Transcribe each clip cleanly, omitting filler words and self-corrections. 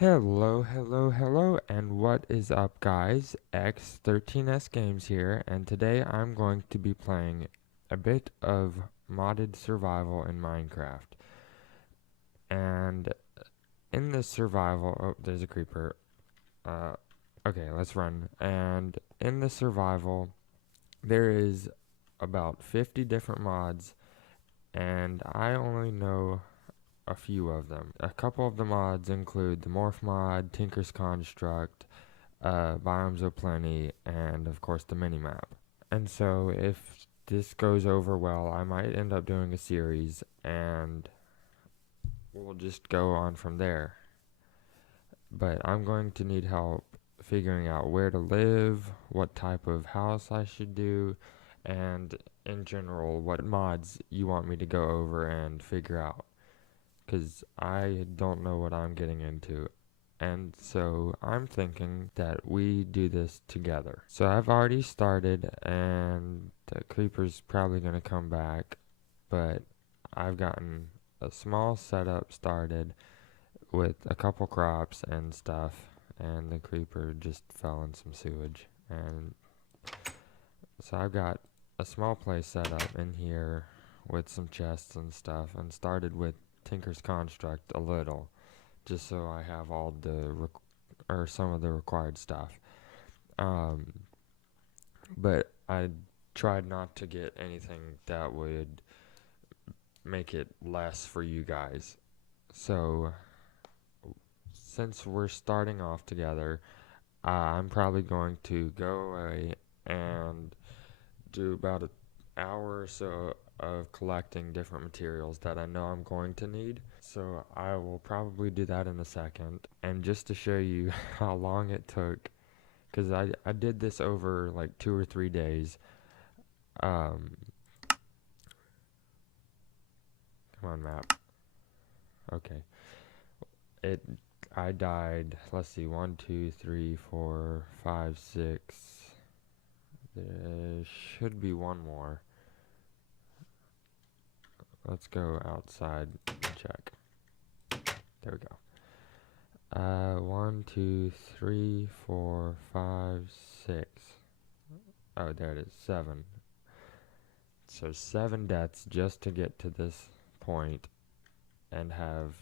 Hello, hello, hello, and what is up, guys? X13S Games here, and today I'm going to be playing a bit of modded survival in Minecraft. And in this survival, oh, there's a creeper. Uh, okay, let's run. And in the survival, there is about 50 different mods, and I only know a few of them. A couple of the mods include the Morph mod, Tinker's Construct, Biomes of Plenty, and of course the minimap. And so if this goes over well, I might end up doing a series and we'll just go on from there. But I'm going to need help figuring out where to live, what type of house I should do, and in general, what mods you want me to go over and figure out. Because I don't know what I'm getting into. And so I'm thinking that we do this together. So I've already started, and the creeper's probably going to come back, but I've gotten a small setup started with a couple crops and stuff, and the creeper just fell in some sewage. And so I've got a small place set up in here with some chests and stuff, and started with Tinker's Construct a little, just so I have all the or some of the required stuff. Um, but I tried not to get anything that would make it less for you guys. So since we're starting off together, I'm probably going to go away and do about an hour or so of collecting different materials that I know I'm going to need. So I will probably do that in a second. And just to show you how long it took, because I did this over like 2 or 3 days. Um, Come on, map. Okay. It. I died. Let's see. 1, 2, 3, 4, 5, 6. There should be one more. Let's go outside and check. There we go. 1, 2, 3, 4, 5, 6. Oh, there it is. 7. So 7 deaths just to get to this point and have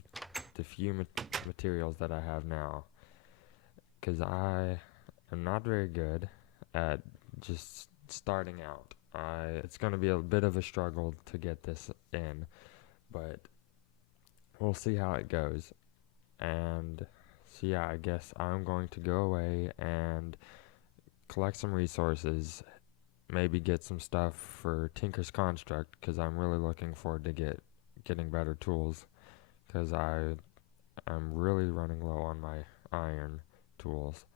the few materials that I have now. Because I am not very good at just starting out. It's going to be a bit of a struggle to get this in, but we'll see how it goes. And so yeah, I guess I'm going to go away and collect some resources, maybe get some stuff for Tinker's Construct, because I'm really looking forward to getting better tools, because I'm really running low on my iron tools.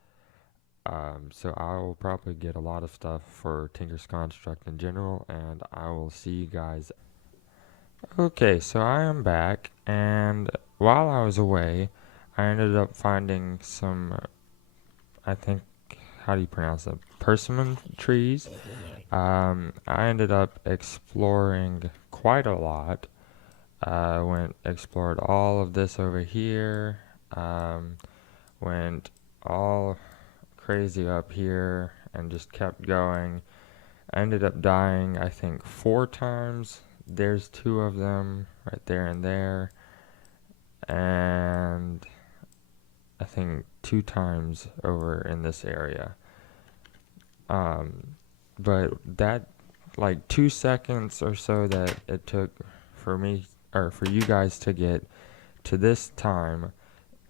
So I will probably get a lot of stuff for Tinker's Construct in general, and I will see you guys. Okay, so I am back, and while I was away, I ended up finding some, I think, how do you pronounce it? Persimmon trees. I ended up exploring quite a lot. Explored all of this over here. Went all crazy up here and just kept going. I ended up dying, I think, 4 times. There's 2 of them right there and there. And I think 2 times over in this area. But that, like 2 seconds or so that it took for me, or for you guys to get to this time,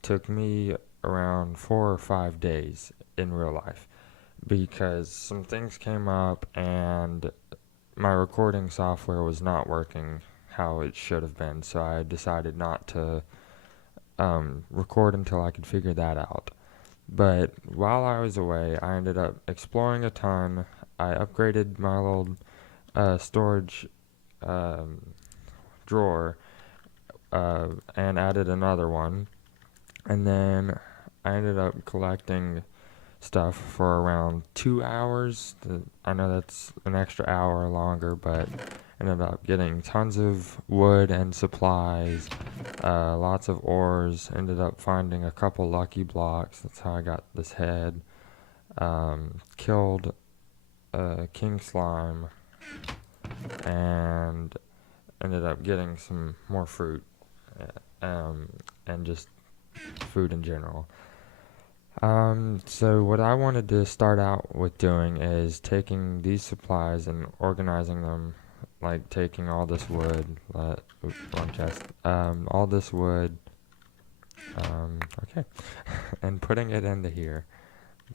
took me around 4 or 5 days in real life, because some things came up and my recording software was not working how it should have been, so I decided not to record until I could figure that out. But while I was away, I ended up exploring a ton. I upgraded my little storage drawer and added another one. And then I ended up collecting stuff for around 2 hours. I know that's an extra hour longer, but ended up getting tons of wood and supplies Lots of ores. Ended up finding a couple lucky blocks. That's how I got this head. Killed king slime and ended up getting some more fruit, and just food in general. So what I wanted to start out with doing is taking these supplies and organizing them, like taking all this wood, one chest, all this wood, okay, and putting it into here.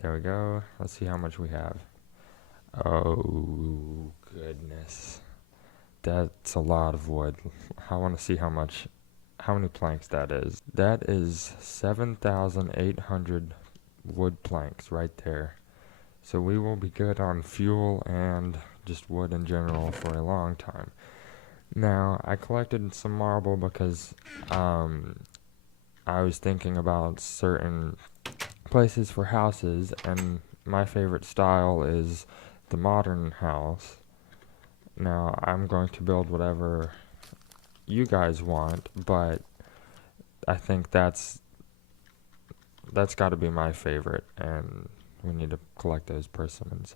There we go. Let's see how much we have. Oh, goodness. That's a lot of wood. I want to see how many planks that is. That is 7,800 wood planks right there. So we will be good on fuel and just wood in general for a long time. Now, I collected some marble because I was thinking about certain places for houses, and my favorite style is the modern house. Now, I'm going to build whatever you guys want, but I think that's got to be my favorite, and we need to collect those persimmons.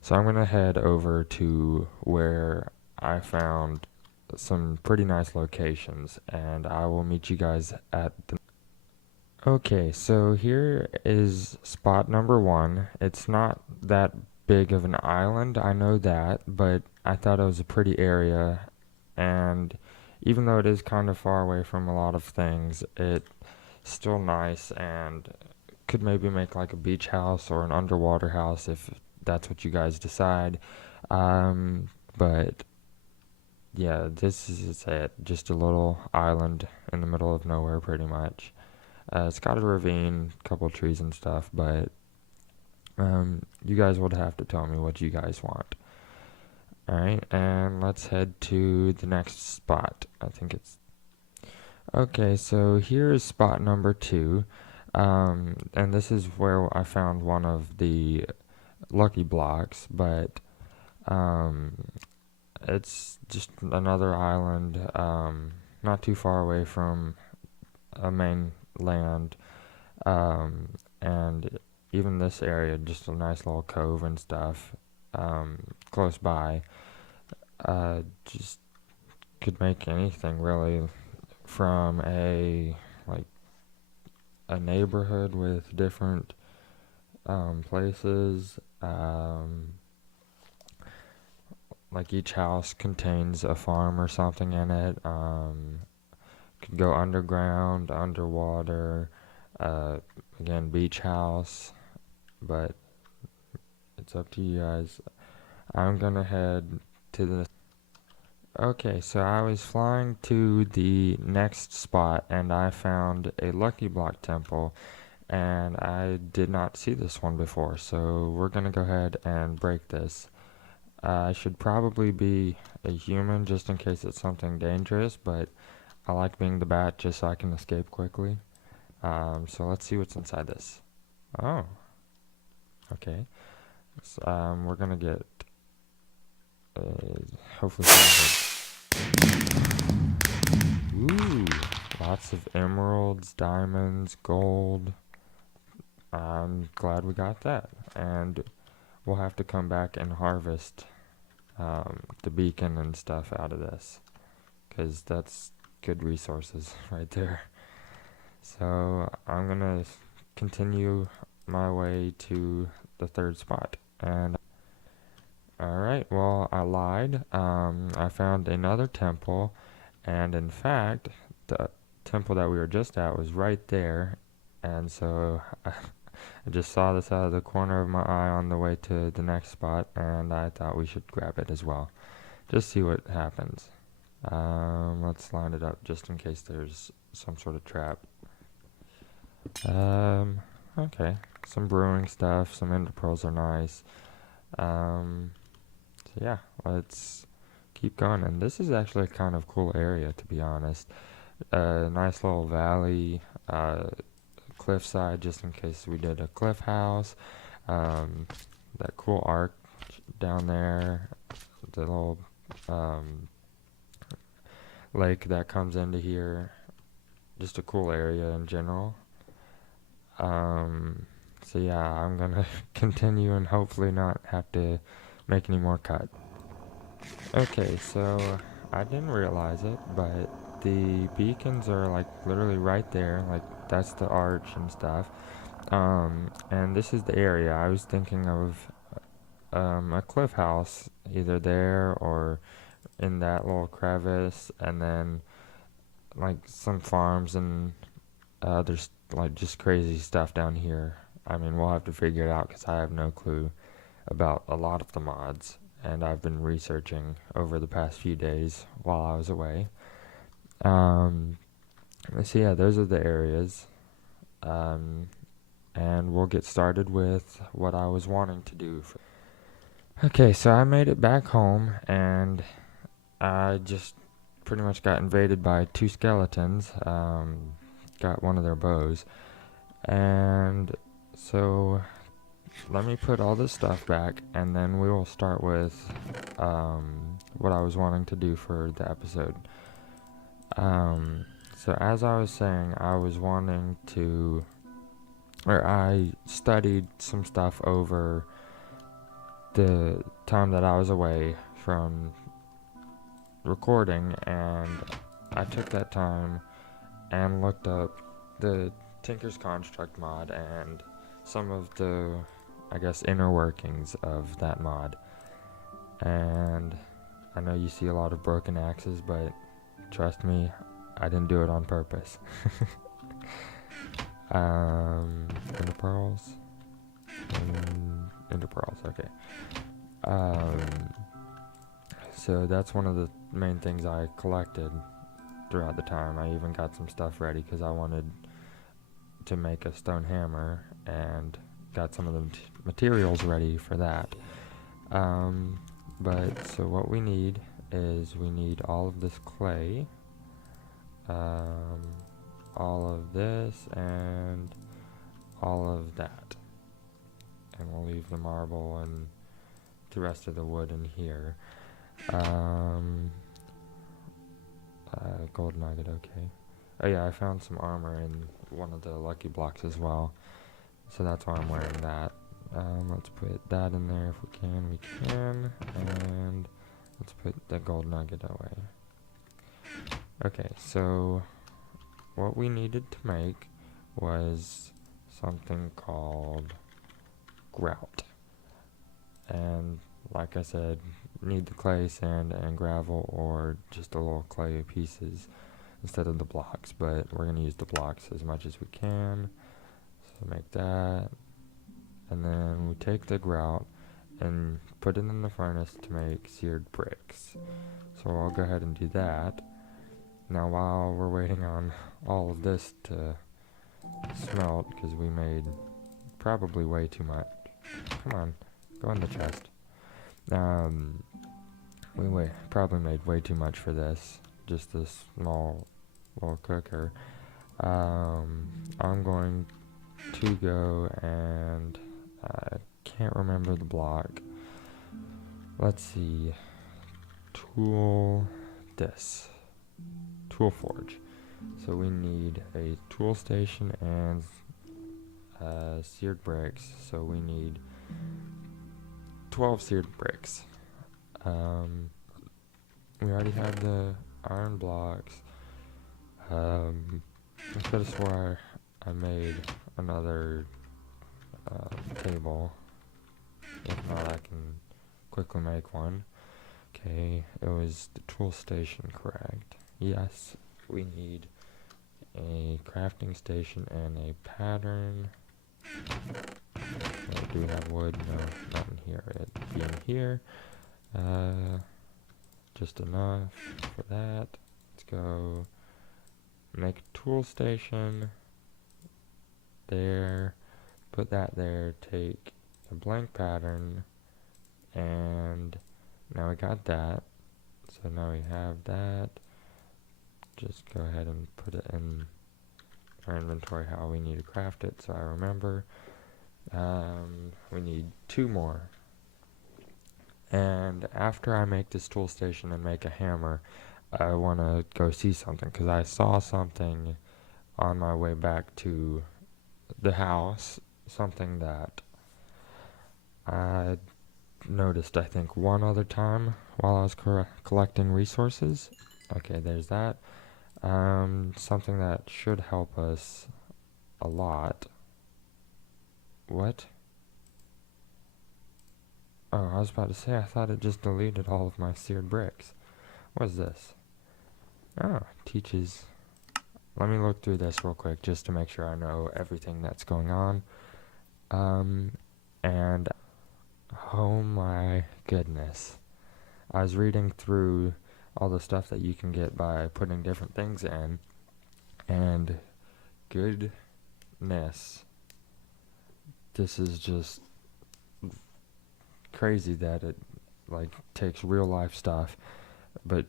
So I'm going to head over to where I found some pretty nice locations, and I will meet you guys at the... Okay, so here is spot number 1. It's not that big of an island, I know that, but I thought it was a pretty area, and even though it is kind of far away from a lot of things, it's still nice and could maybe make like a beach house or an underwater house if that's what you guys decide. But yeah, this is it. Just a little island in the middle of nowhere, pretty much. It's got a ravine, a couple of trees and stuff, but you guys would have to tell me what you guys want. Alright, and let's head to the next spot. I think it's... Okay, so here is spot number 2. And this is where I found one of the lucky blocks, but it's just another island, not too far away from a main land, and even this area, just a nice little cove and stuff, close by. Just could make anything really, from a neighborhood with different places. Like each house contains a farm or something in it. Could go underground, underwater, again, beach house, but it's up to you guys. I'm gonna head to the... Okay, so I was flying to the next spot and I found a Lucky Block temple, and I did not see this one before, so we're gonna go ahead and break this. I should probably be a human just in case it's something dangerous, but I like being the bat just so I can escape quickly. So let's see what's inside this. Oh, okay. So, we're gonna get hopefully something good. Ooh, lots of emeralds, diamonds, gold. I'm glad we got that, and we'll have to come back and harvest the beacon and stuff out of this, because that's good resources right there. So I'm gonna continue my way to the third spot, and alright, well, I lied. I found another temple, and in fact the temple that we were just at was right there, and so I just saw this out of the corner of my eye on the way to the next spot, and I thought we should grab it as well. Just see what happens. Let's line it up just in case there's some sort of trap. Okay. Some brewing stuff, some ender pearls are nice. So yeah, let's keep going. And this is actually a kind of cool area, to be honest. Nice little valley, cliffside, just in case we did a cliff house. That cool arc down there, the little lake that comes into here. just a cool area in general. Um, so yeah, I'm gonna continue and hopefully not have to make any more cut. Okay, so I didn't realize it, but the beacons are like literally right there. Like that's the arch and stuff. And this is the area. I was thinking of a cliff house, either there or in that little crevice, and then like some farms and there's like just crazy stuff down here. I mean, we'll have to figure it out because I have no clue about a lot of the mods, and I've been researching over the past few days while I was away. Um, so yeah, those are the areas. Um, and we'll get started with what I was wanting to do. Okay, so I made it back home, and I just pretty much got invaded by two skeletons. Got one of their bows, and so let me put all this stuff back, and then we will start with what I was wanting to do for the episode. So as I was saying, I was wanting to, or I studied some stuff over the time that I was away from recording, and I took that time and looked up the Tinker's Construct mod and some of the, I guess, inner workings of that mod. And I know you see a lot of broken axes, but trust me, I didn't do it on purpose. Ender pearls? Ender pearls, okay. So that's one of the main things I collected throughout the time. I even got some stuff ready because I wanted to make a stone hammer and got some of the materials ready for that. But so what we need is we need all of this clay, all of this, and all of that. And we'll leave the marble and the rest of the wood in here. Gold nugget, okay. Oh yeah, I found some armor in one of the lucky blocks as well, so that's why I'm wearing that. Let's put that in there if we can, and let's put the gold nugget away. Okay, so what we needed to make was something called grout, and like I said, need the clay, sand, and gravel, or just the little clay pieces instead of the blocks, but we're going to use the blocks as much as we can. So make that, and then we take the grout and put it in the furnace to make seared bricks. So I'll go ahead and do that. Now while we're waiting on all of this to smelt, because we made probably way too much. Come on, go in the chest. We probably made way too much for this, just this small little cooker. I'm going to go and I can't remember the block. Let's see. Tool forge. So we need a tool station and seared bricks. So we need 12 seared bricks. We already had the iron blocks. I could have swore I made another table. If not, I can quickly make one. Okay, it was the tool station, correct? Yes, we need a crafting station and a pattern. Do we have wood? No, not in here. It'd be in here. Just enough for that. Let's go make a tool station there, put that there, take a blank pattern, and now we got that. So now we have that. Just go ahead and put it in our inventory how we need to craft it so I remember. We need 2 more. And after I make this tool station and make a hammer, I want to go see something because I saw something on my way back to the house, something that I noticed, I think, one other time while I was collecting resources. Okay, there's that. Something that should help us a lot. What? Oh, I was about to say, I thought it just deleted all of my seared bricks. What is this? Oh, teaches. Let me look through this real quick just to make sure I know everything that's going on. And oh my goodness. I was reading through all the stuff that you can get by putting different things in, and goodness, this is just crazy that it like takes real life stuff, but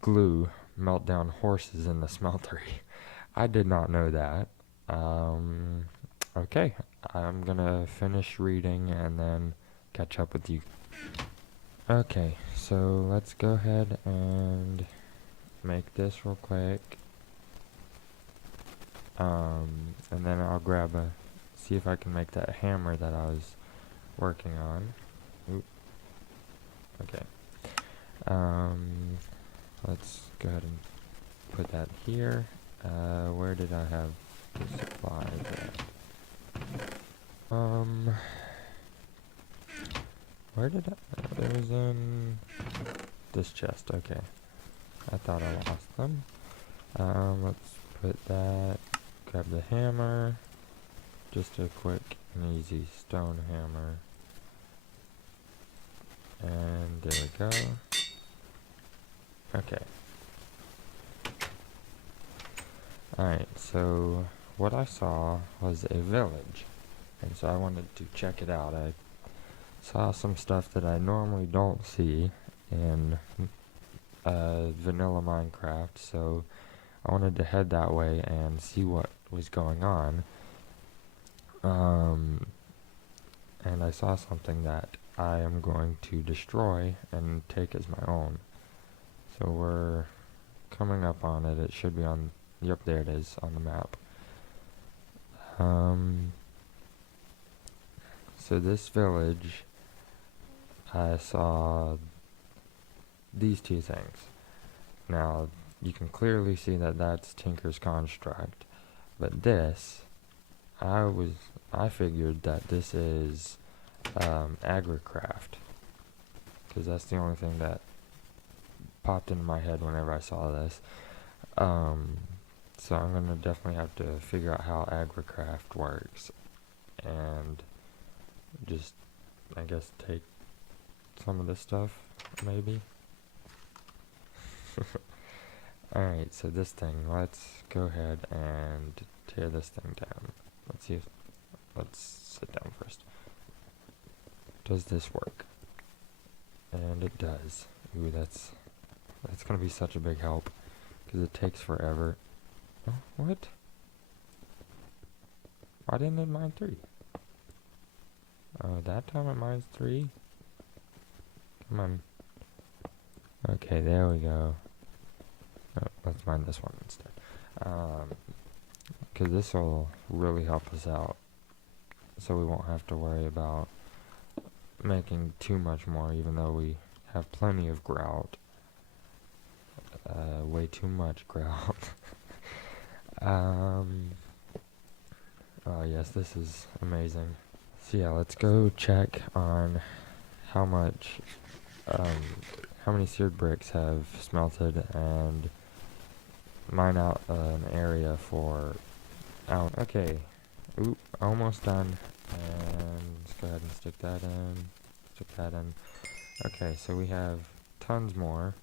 glue melt down horses in the smeltery. I did not know that. Okay, I'm gonna finish reading and then catch up with you. Okay, so let's go ahead and make this real quick. And then I'll see if I can make that hammer that I was working on. Oop. Okay. Let's go ahead and put that here. Where did I have the supplies at? Where did it was in this chest, okay. I thought I lost them. Let's put that, grab the hammer, just a quick and easy stone hammer. And there we go. Okay. Alright, so what I saw was a village, and so I wanted to check it out. I saw some stuff that I normally don't see in vanilla Minecraft, so I wanted to head that way and see what was going on. And I saw something that I am going to destroy and take as my own. So we're coming up on it. It should be on, yep, there it is on the map. So this village, I saw these two things. Now, you can clearly see that that's Tinker's Construct, but this, I figured that this is Agricraft, because that's the only thing that popped into my head whenever I saw this. So I'm gonna definitely have to figure out how Agricraft works, and just, I guess, take some of this stuff, maybe. Alright, so this thing, let's go ahead and tear this thing down. Let's sit down first. Does this work? And it does. Ooh, that's gonna be such a big help, because it takes forever. Oh, what? Why didn't it mine 3? Oh, that time it mines 3? Come on. Okay, there we go. Oh, let's mine this one instead. Because this will really help us out, so we won't have to worry about making too much more, even though we have plenty of grout. Way too much grout. Oh yes, this is amazing. So yeah, let's go check on how many seared bricks have smelted, and mine out an area for okay. Oop, almost done. And let's go ahead and stick that in. Okay, so we have tons more.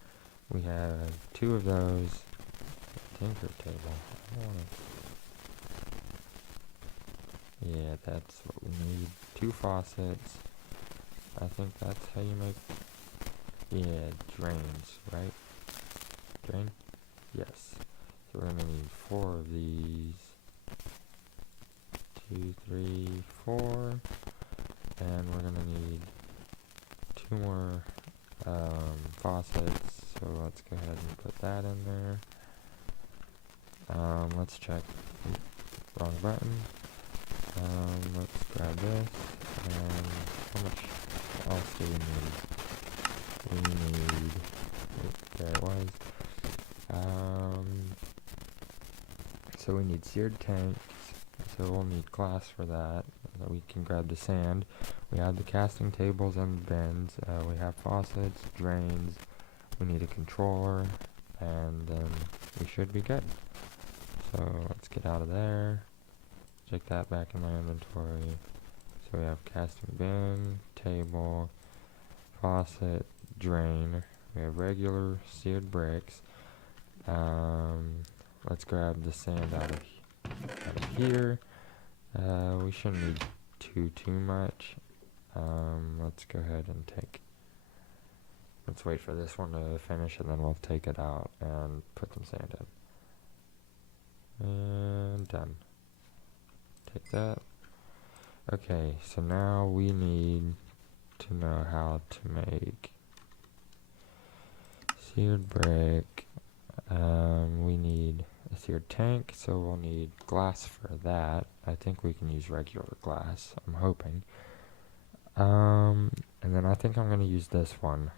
We have 2 of those. Tinker table. Yeah, that's what we need. 2 faucets. I think that's how you make, yeah, drains, right? Drain? Yes. So we're gonna need 4 of these. 2, 3, 4. And we're gonna need 2 more faucets. So let's go ahead and put that in there. Let's check Wrong button. Let's grab this. And how much else do we need? We need, there it was. So we need seared tanks. So we'll need glass for that. So we can grab the sand. We have the casting tables and bins. We have faucets, drains. We need a controller, and then we should be good. So let's get out of there. Check that back in my inventory. So we have casting bin, table, faucet, drain. We have regular seared bricks. Let's grab the sand out of here. We shouldn't need too much. Let's go ahead and let's wait for this one to finish, and then we'll take it out and put some sand in. And done. Take that. Okay, so now we need to know how to make seared brick. We need a seared tank, so we'll need glass for that. I think we can use regular glass, I'm hoping. And then I think I'm going to use this one,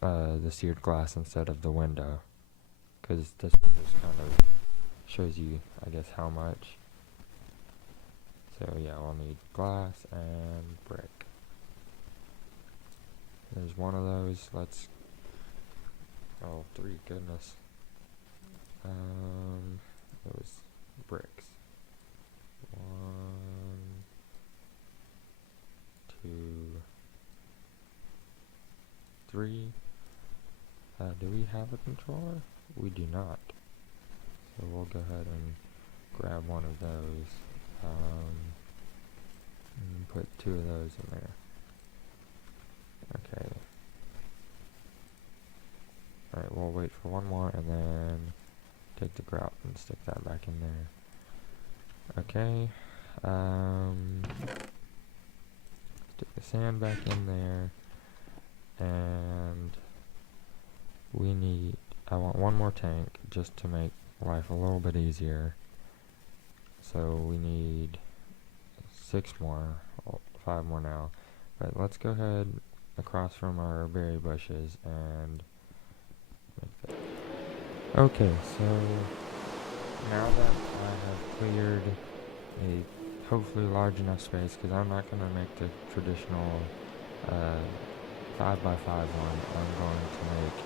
the seared glass instead of the window, because this one just kind of shows you, I guess, how much. So yeah, we'll need glass and brick. There's one of those. Oh, 3, goodness. It was bricks. 1, 2, 3. Do we have a controller? We do not. So we'll go ahead and grab one of those. And put 2 of those in there. Okay. Alright, we'll wait for one more and then take the grout and stick that back in there. Okay. Stick the sand back in there. And I want one more tank just to make life a little bit easier. So we need 6 more, 5 more now. But let's go ahead across from our berry bushes and make that. Okay, so now that I have cleared a hopefully large enough space, because I'm not going to make the traditional 5x5 one, I'm going to make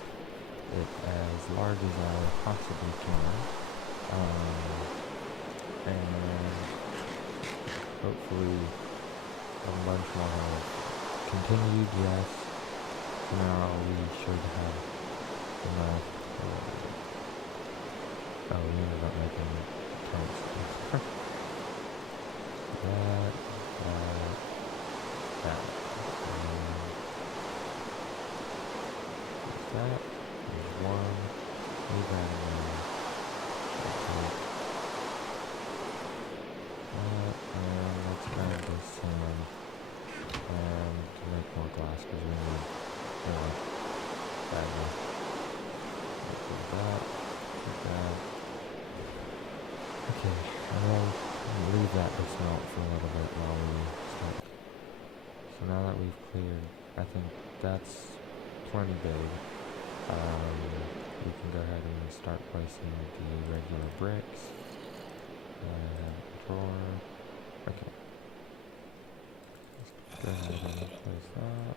it as large as I possibly can. And hopefully a bunch more have continued, yes. So now we should have enough. Oh, we ended up making tanks. that. That is 1. Leave that in there. And let's grab this sand and to make more glass, because we need more badly. Let's do that. Okay, and then leave that to smelt for a little bit while we smelt. So now that we've cleared, I think that's plenty big. We can go ahead and start placing the regular bricks. Drawer. Okay. Let's go ahead and place that.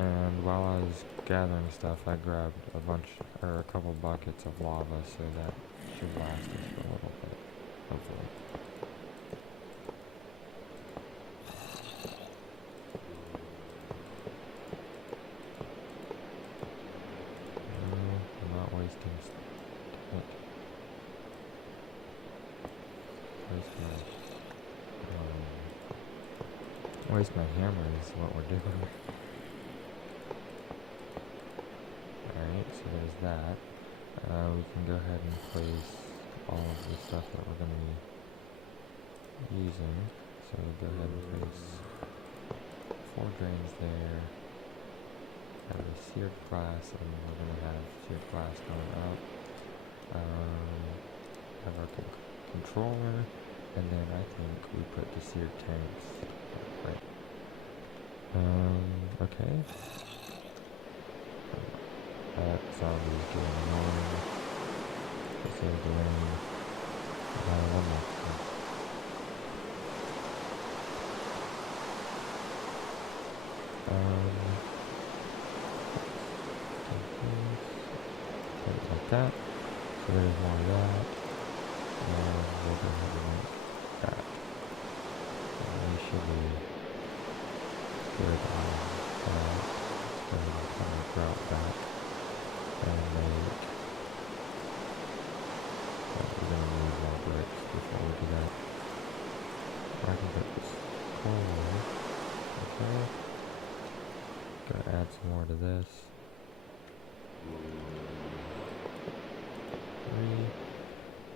And while I was gathering stuff, I grabbed a couple buckets of lava, so that should last us for a little bit, hopefully. Waste my hammer is what we're doing. Alright, so there's that. We can go ahead and place all of the stuff that we're going to be using. So we'll go ahead and place 4 drains there. have a seared glass, and we're gonna have seared glass going up. Have our controller, and then I think we put the seared tanks. Right. Okay. That zombie is getting annoying. Let's save the rain. One more thing. Put it like that. So there's more of that. And we'll go ahead and make that. And we should be good on that. Go ahead and turn the route back. And make... we're going to need more bricks before we do that. I can put this coal away. Okay. Gotta add some more to this. 3.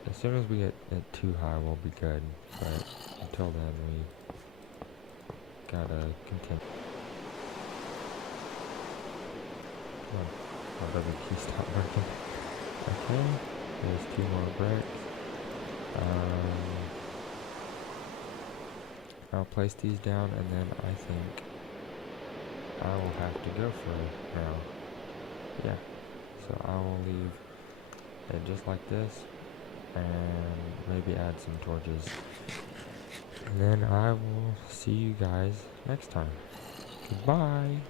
As soon as we get it too high, we'll be good. But until then, we gotta continue. Oh, doesn't key stop working? Okay, there's 2 more bricks. I'll place these down, and then I think I will have to go for now. Yeah, so I will leave it just like this, and maybe add some torches. And then I will see you guys next time. Goodbye!